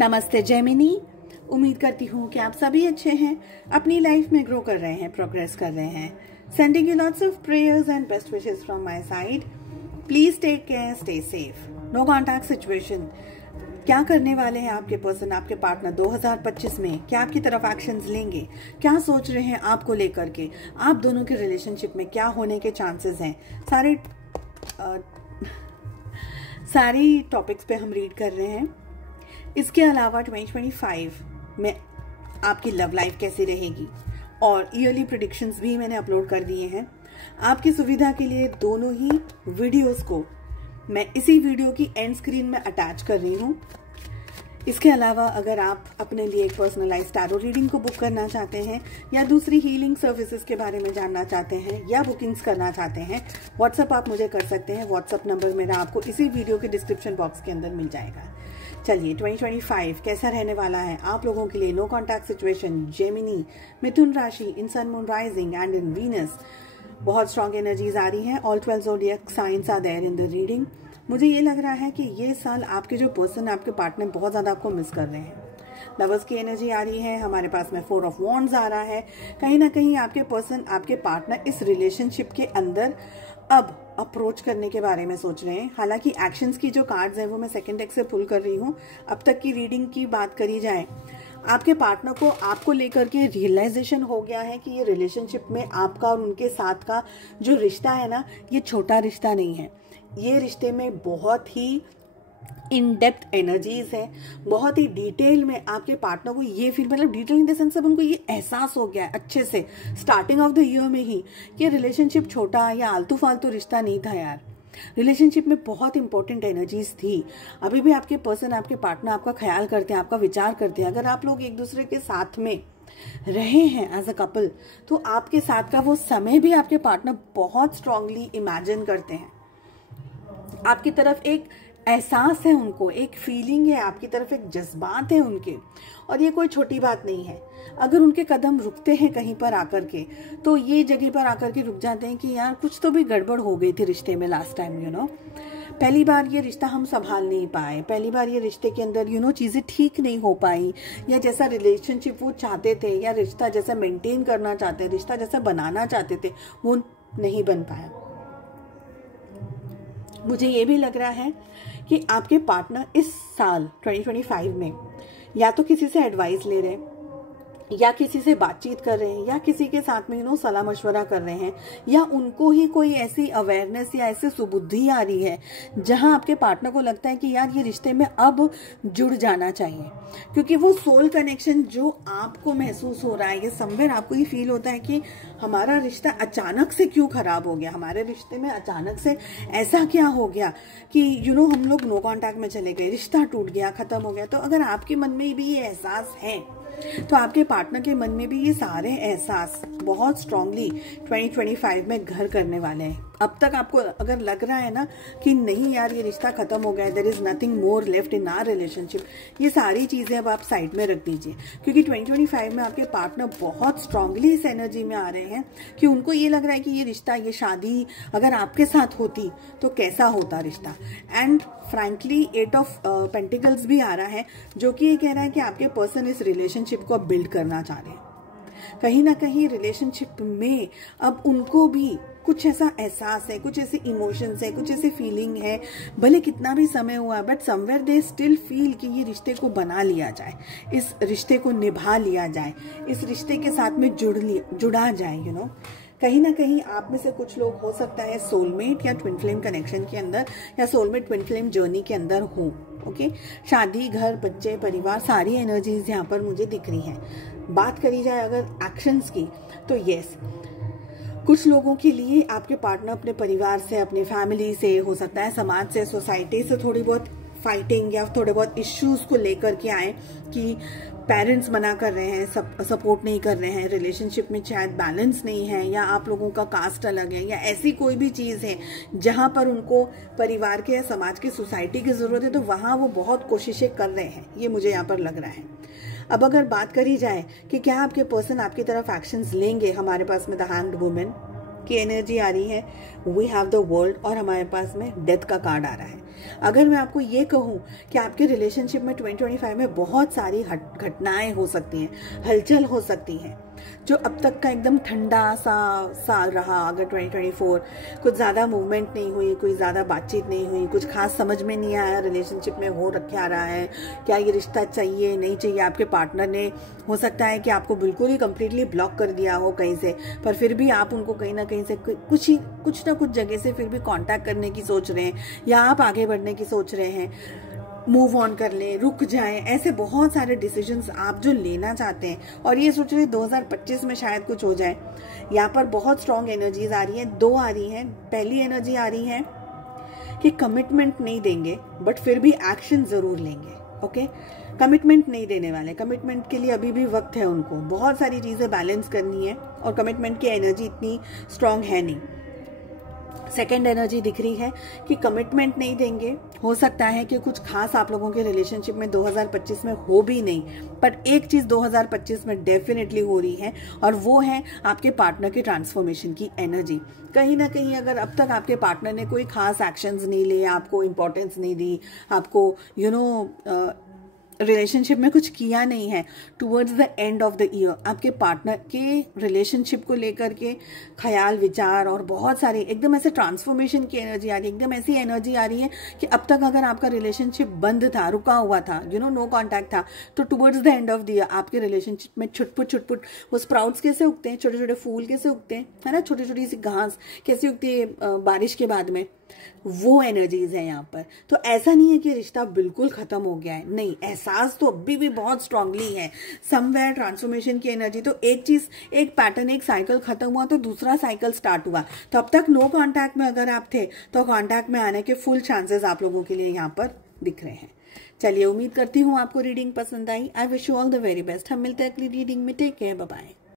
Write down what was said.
नमस्ते जेमिनी। उम्मीद करती हूँ कि आप सभी अच्छे हैं, अपनी लाइफ में ग्रो कर रहे हैं, प्रोग्रेस कर रहे हैं। Sending you lots of prayers and best wishes from my side. Please take care, stay safe. No contact situation. क्या करने वाले हैं आपके पर्सन, आपके पार्टनर 2025 में? क्या आपकी तरफ एक्शंस लेंगे? क्या सोच रहे हैं आपको लेकर के? आप दोनों के रिलेशनशिप में क्या होने के चांसेस हैं? सारी टॉपिक्स पे हम रीड कर रहे हैं। इसके अलावा 2025 में आपकी लव लाइफ कैसी रहेगी और ईयरली प्रेडिक्शंस भी मैंने अपलोड कर दिए हैं। आपकी सुविधा के लिए दोनों ही वीडियोस को मैं इसी वीडियो की एंड स्क्रीन में अटैच कर रही हूँ। इसके अलावा अगर आप अपने लिए एक पर्सनलाइज्ड टैरो रीडिंग को बुक करना चाहते हैं या दूसरी हीलिंग सर्विसेज के बारे में जानना चाहते हैं या बुकिंग्स करना चाहते हैं, व्हाट्सएप आप मुझे कर सकते हैं। व्हाट्सएप नंबर मेरा आपको इसी वीडियो के डिस्क्रिप्शन बॉक्स के अंदर मिल जाएगा। चलिए 2025 कैसा रहने वाला है आप लोगों के लिए। नो कॉन्टैक्ट सिचुएशन, जेमिनी, मिथुन राशि, in sun moon rising and in Venus. बहुत स्ट्रॉन्ग एनर्जीज आ रही हैं। All 12 zodiac signs are there in the reading. मुझे ये लग रहा है कि ये साल आपके जो पर्सन, आपके पार्टनर बहुत ज़्यादा आपको मिस कर रहे हैं। लवर्स की एनर्जी आ रही है। हमारे पास में 4 ऑफ वॉन्ड्स आ रहा है। कहीं ना कहीं आपके पर्सन, आपके पार्टनर इस रिलेशनशिप के अंदर अब अप्रोच करने के बारे में सोच रहे हैं। हालांकि एक्शंस की जो कार्ड्स हैं वो मैं सेकंड डेक से पुल कर रही हूँ। अब तक की रीडिंग की बात करी जाए, आपके पार्टनर को आपको लेकर के रियलाइजेशन हो गया है कि ये रिलेशनशिप में आपका और उनके साथ का जो रिश्ता है ना, ये छोटा रिश्ता नहीं है। ये रिश्ते में बहुत ही इन डेप्थ एनर्जीज है। बहुत ही डिटेल में आपके पार्टनर को ये फील, मतलब डिटेल इन द सेंस अब उनको ये एहसास हो गया है अच्छे से स्टार्टिंग ऑफ द ईयर में ही कि रिलेशनशिप छोटा या आलतू फालतू रिश्ता नहीं था यार। रिलेशनशिप में बहुत इंपॉर्टेंट एनर्जीज थी। अभी भी आपके पर्सन, आपके पार्टनर आपका ख्याल करते हैं, आपका विचार करते हैं। अगर आप लोग एक दूसरे के साथ में रहे हैं एज अ कपल, तो आपके साथ का वो समय भी आपके पार्टनर बहुत स्ट्रांगली इमेजिन करते हैं। आपकी तरफ एक एहसास है उनको, एक फीलिंग है आपकी तरफ, एक जज्बात है उनके, और ये कोई छोटी बात नहीं है। अगर उनके कदम रुकते हैं कहीं पर आकर के, तो ये जगह पर आकर के रुक जाते हैं कि यार कुछ तो भी गड़बड़ हो गई थी रिश्ते में लास्ट टाइम। पहली बार ये रिश्ता हम संभाल नहीं पाए, पहली बार ये रिश्ते के अंदर चीजें ठीक नहीं हो पाई, या जैसा रिलेशनशिप वो चाहते थे या रिश्ता जैसा मेंटेन करना चाहते, रिश्ता जैसा बनाना चाहते थे, वो नहीं बन पाया। मुझे ये भी लग रहा है कि आपके पार्टनर इस साल 2025 में या तो किसी से एडवाइस ले रहे हैं, या किसी से बातचीत कर रहे हैं, या किसी के साथ में सलाह मशवरा कर रहे हैं, या उनको ही कोई ऐसी अवेयरनेस या ऐसी सुबुद्धि आ रही है जहां आपके पार्टनर को लगता है कि यार ये रिश्ते में अब जुड़ जाना चाहिए। क्योंकि वो सोल कनेक्शन जो आपको महसूस हो रहा है, ये समवेयर आपको ही फील होता है कि हमारा रिश्ता अचानक से क्यों खराब हो गया, हमारे रिश्ते में अचानक से ऐसा क्या हो गया कि हम लोग नो कॉन्टैक्ट में चले गए, रिश्ता टूट गया, खत्म हो गया। तो अगर आपके मन में भी ये एहसास है, तो आपके पार्टनर के मन में भी ये सारे एहसास बहुत स्ट्रांगली 2025 में घर करने वाले हैं। अब तक आपको अगर लग रहा है ना कि नहीं यार ये रिश्ता खत्म हो गया, there is nothing more left in our relationship, ये सारी चीजें अब आप साइड में रख दीजिए। क्योंकि 2025 में आपके पार्टनर बहुत स्ट्रांगली इस एनर्जी में आ रहे हैं कि उनको ये लग रहा है कि ये रिश्ता, ये शादी अगर आपके साथ होती तो कैसा होता रिश्ता। एंड फ्रैंकली 8 ऑफ पेंटिकल्स भी आ रहा है, जो कि ये कह रहा है कि आपके पर्सन इस रिलेशनशिप को अब बिल्ड करना चाह रहे हैं। कहीं ना कहीं रिलेशनशिप में अब उनको भी कुछ ऐसा एहसास है, कुछ ऐसे इमोशंस है, कुछ ऐसी फीलिंग है। भले कितना भी समय हुआ, but somewhere they still feel कि ये रिश्ते को बना लिया जाए, इस रिश्ते को निभा लिया जाए, इस रिश्ते के साथ में जुड़ा जाए। कहीं ना कहीं आप में से कुछ लोग हो सकता है सोलमेट या ट्विन फ्लेम कनेक्शन के अंदर, या सोलमेट ट्विन फ्लेम जर्नी के अंदर हो। ओके, शादी, घर, बच्चे, परिवार, सारी एनर्जीज यहाँ पर मुझे दिख रही हैं। बात करी जाए अगर एक्शंस की, तो यस, कुछ लोगों के लिए आपके पार्टनर अपने परिवार से, अपने फैमिली से, हो सकता है समाज से, सोसाइटी से थोड़ी बहुत फाइटिंग या थोड़े बहुत इश्यूज को लेकर के आए कि पेरेंट्स मना कर रहे हैं, सपोर्ट नहीं कर रहे हैं, रिलेशनशिप में शायद बैलेंस नहीं है, या आप लोगों का कास्ट अलग है, या ऐसी कोई भी चीज़ है जहां पर उनको परिवार के या समाज की, सोसाइटी की ज़रूरत है, तो वहां वो बहुत कोशिशें कर रहे हैं। ये मुझे यहाँ पर लग रहा है। अब अगर बात करी जाए कि क्या आपके पर्सन आपकी तरफ एक्शंस लेंगे, हमारे पास में द हैंग्ड वुमन की एनर्जी आ रही है, वी हैव द वर्ल्ड, और हमारे पास में डेथ का कार्ड आ रहा है। अगर मैं आपको ये कहूँ कि आपके रिलेशनशिप में 2025 में बहुत सारी घटनाएं हो सकती हैं, हलचल हो सकती हैं, जो अब तक का एकदम ठंडा सा साल रहा, अगर 2024 कुछ ज़्यादा मूवमेंट नहीं हुई, कोई ज़्यादा बातचीत नहीं हुई, कुछ खास समझ में नहीं आया रिलेशनशिप में हो रखा रहा है, क्या ये रिश्ता चाहिए नहीं चाहिए, आपके पार्टनर ने हो सकता है कि आपको बिल्कुल ही कंप्लीटली ब्लॉक कर दिया हो कहीं से, पर फिर भी आप उनको कहीं ना कहीं से कुछ ना कुछ जगह से फिर भी कांटेक्ट करने की सोच रहे हैं, या आप आगे बढ़ने की सोच रहे हैं, मूव ऑन कर लें, रुक जाएं, ऐसे बहुत सारे डिसीजंस आप जो लेना चाहते हैं और ये सोच रहे 2025 में शायद कुछ हो जाए। यहाँ पर बहुत स्ट्रॉन्ग एनर्जीज आ रही हैं, दो आ रही हैं। पहली एनर्जी आ रही है कि कमिटमेंट नहीं देंगे बट फिर भी एक्शन जरूर लेंगे। ओके, कमिटमेंट नहीं देने वाले, कमिटमेंट के लिए अभी भी वक्त है, उनको बहुत सारी चीजें बैलेंस करनी है और कमिटमेंट की एनर्जी इतनी स्ट्रांग है नहीं। सेकेंड एनर्जी दिख रही है कि कमिटमेंट नहीं देंगे, हो सकता है कि कुछ खास आप लोगों के रिलेशनशिप में 2025 में हो भी नहीं, पर एक चीज 2025 में डेफिनेटली हो रही है और वो है आपके पार्टनर की ट्रांसफॉर्मेशन की एनर्जी। कहीं ना कहीं अगर अब तक आपके पार्टनर ने कोई खास एक्शंस नहीं लिए, आपको इंपॉर्टेंस नहीं दी, आपको रिलेशनशिप में कुछ किया नहीं है, towards the end of the year आपके पार्टनर के रिलेशनशिप को लेकर के ख्याल, विचार और बहुत सारी एकदम ऐसे ट्रांसफॉर्मेशन की एनर्जी आ रही है। एकदम ऐसी एनर्जी आ रही है कि अब तक अगर आपका रिलेशनशिप बंद था, रुका हुआ था, नो कॉन्टैक्ट था, तो towards the end of the year आपके रिलेशनशिप में छुटपुट वो स्प्राउट्स कैसे उगते हैं, छोटे छोटे फूल कैसे उगते हैं, है ना, छोटी छोटी सी घास कैसे उगती है बारिश के बाद में, वो एनर्जीज है यहाँ पर। तो ऐसा नहीं है कि रिश्ता बिल्कुल खत्म हो गया है, नहीं, एहसास तो अभी भी बहुत स्ट्रांगली है। समवेयर ट्रांसफॉर्मेशन की एनर्जी, तो एक चीज, एक पैटर्न, एक साइकिल खत्म हुआ तो दूसरा साइकिल स्टार्ट हुआ। तो अब तक नो कांटेक्ट में अगर आप थे तो कांटेक्ट में आने के फुल चांसेस आप लोगों के लिए यहाँ पर दिख रहे हैं। चलिए, उम्मीद करती हूँ आपको रीडिंग पसंद आई। I wish you all the very best. हम मिलते हैं अगली रीडिंग में। Take care, bye bye.